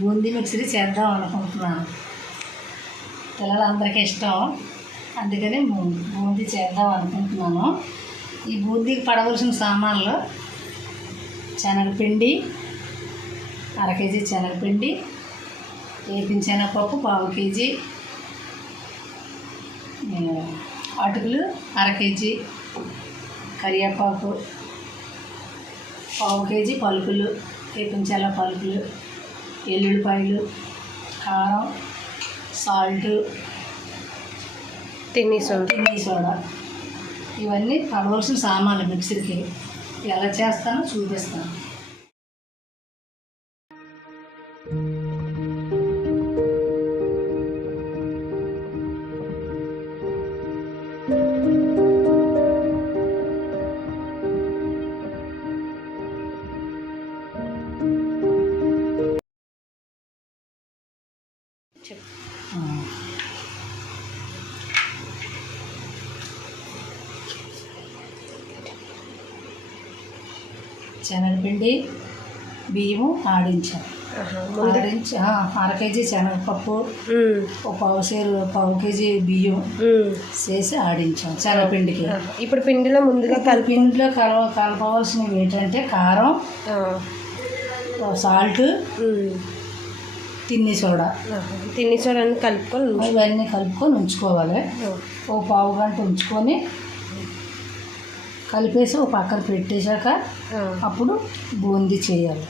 బూందీ మిక్సరీ చేద్దాం అనుకుంటున్నాను. పిల్లలందరికీ ఇష్టం, అందుకని బూందీ చేద్దాం అనుకుంటున్నాను. ఈ బూందీకి పడవలసిన సామాన్లు: శనగపిండి, 1/2 కేజీ శనగపిండి, వేపిన శనగపప్పు 1/4 కేజీ, అటుకులు 1/2 కేజీ, కరివేపాకు 1/4 కేజీ, పలుకులు, వేపించాల పలుకులు, ఎల్లుల్లిపాయలు, కారం, సాల్టు, తిన్నీ సోడా. ఇవన్నీ పడవలసిన సామాన్లు మిక్సీకి. ఎలా చేస్తానో చూపిస్తాను. శనగపిండి, బియ్యము ఆడించాం. 1/2 కేజీ శనగపప్పు, 1/4 కేజీ బియ్యం చేసి ఆడించాం శనగపిండికి. ఇప్పుడు పిండిలో ముందుగా పిండిలో కలపవలసినవి ఏంటంటే కారం, సాల్ట్, తిన్నీ సోడాని కలుపుకొని ఇవన్నీ కలుపుకొని ఉంచుకోవాలి. 1/4 గంట ఉంచుకొని కలిపేసి ఒక పక్కన పెట్టేశాక అప్పుడు బూందీ చేయాలి.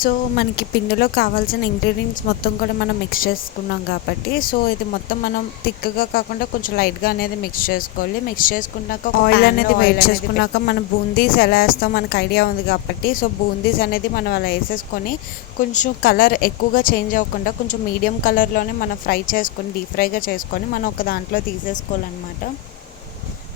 సో మనకి పిండిలో కావాల్సిన ఇంగ్రీడియంట్స్ మొత్తం కూడా మనం మిక్స్ చేసుకున్నాం కాబట్టి, సో ఇది మొత్తం మనం థిక్గా కాకుండా కొంచెం లైట్గా అనేది మిక్స్ చేసుకోవాలి. మిక్స్ చేసుకున్నాక ఆయిల్ అనేది వేడి చేసుకున్నాక మనం బూందీస్ ఎలా వేస్తాం మనకు ఐడియా ఉంది కాబట్టి, సో బూందీస్ అనేది మనం అలా వేసేసుకొని కొంచెం కలర్ ఎక్కువగా చేంజ్ అవ్వకుండా కొంచెం మీడియం కలర్లోనే మనం ఫ్రై చేసుకొని డీప్ ఫ్రైగా చేసుకొని మనం ఒక దాంట్లో తీసేసుకోవాలన్నమాట.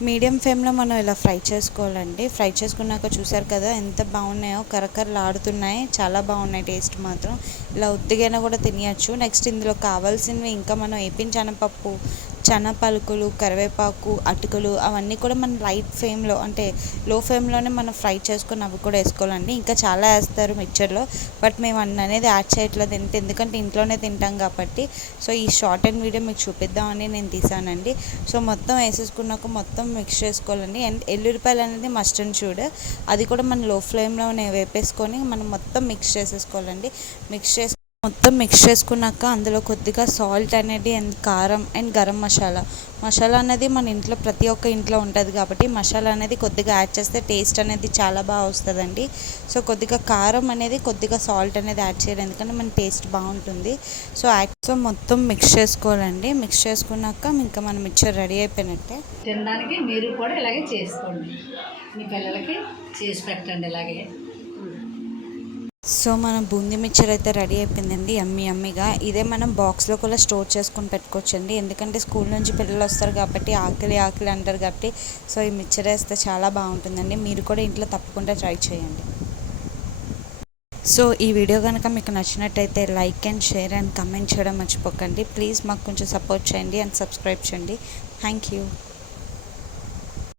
మీడియం ఫ్లేమ్లో మనం ఇలా ఫ్రై చేసుకోవాలండి. ఫ్రై చేసుకున్నాక చూసారు కదా ఎంత బాగున్నాయో, కరకరలాడుతున్నాయి, చాలా బాగున్నాయి. టేస్ట్ మాత్రం ఇలా ఉత్తిగైనా కూడా తినేయచ్చు. నెక్స్ట్ ఇందులో కావాల్సినవి ఇంకా మనం వేపిన శనగపప్పు, పలుకులు, కరివేపాకు, అటుకులు అవన్నీ కూడా మనం లైట్ ఫ్లేమ్లో అంటే లో ఫ్లేమ్లోనే మనం ఫ్రై చేసుకొని అవి కూడా వేసుకోవాలండి. ఇంకా చాలా వేస్తారు మిక్చర్లో, బట్ మేము అనేది యాడ్ చేయట్లేదు ఎందుకంటే ఇంట్లోనే తింటాం కాబట్టి. సో ఈ షార్ట్ అండ్ వీడియో మీకు చూపిద్దామని నేను తీసానండి. సో మొత్తం వేసేసుకున్నాక మొత్తం మిక్స్ చేసుకోవాలండి. అండ్ ఎల్లుల్లిపాయలు అనేది మస్ట్ అండ్ షుడ్, అది కూడా మనం లో ఫ్లేమ్లోనే వేపేసుకొని మనం మొత్తం మిక్స్ చేసేసుకోవాలండి. మొత్తం మిక్స్ చేసుకున్నాక అందులో కొద్దిగా సాల్ట్ అనేది అండ్ కారం అండ్ గరం మసాలా అనేది మన ఇంట్లో ప్రతి ఒక్క ఇంట్లో ఉంటుంది కాబట్టి మసాలా అనేది కొద్దిగా యాడ్ చేస్తే టేస్ట్ అనేది చాలా బాగా వస్తుందండి. సో కొద్దిగా కారం అనేది కొద్దిగా సాల్ట్ అనేది యాడ్ చేయాలి, ఎందుకంటే మన టేస్ట్ బాగుంటుంది. సో మొత్తం మిక్స్ చేసుకోవాలండి. మిక్స్ చేసుకున్నాక ఇంకా మన మిక్చర్ రెడీ అయిపోయినట్టే. తినడానికి మీరు కూడా ఇలాగే చేసుకోండి, మీ పిల్లలకి చేసి పెట్టండి ఇలాగే. సో మన బూందీ మిక్చర్ అయితే రెడీ అయిపోయిందండి, యమ్మీగా. ఇదే మనం బాక్స్లో కూడా స్టోర్ చేసుకొని పెట్టుకోవచ్చండి, ఎందుకంటే స్కూల్ నుంచి పిల్లలు వస్తారు కాబట్టి ఆకలి అంటారు కాబట్టి. సో ఈ మిక్చర్ వేస్తే చాలా బాగుంటుందండి, మీరు కూడా ఇంట్లో తప్పకుండా ట్రై చేయండి. సో ఈ వీడియో కనుక మీకు నచ్చినట్టయితే like and share and comment చేయడం మర్చిపోకండి. ప్లీజ్ మాకు కొంచెం సపోర్ట్ చేయండి అండ్ సబ్స్క్రైబ్ చేయండి. Thank you.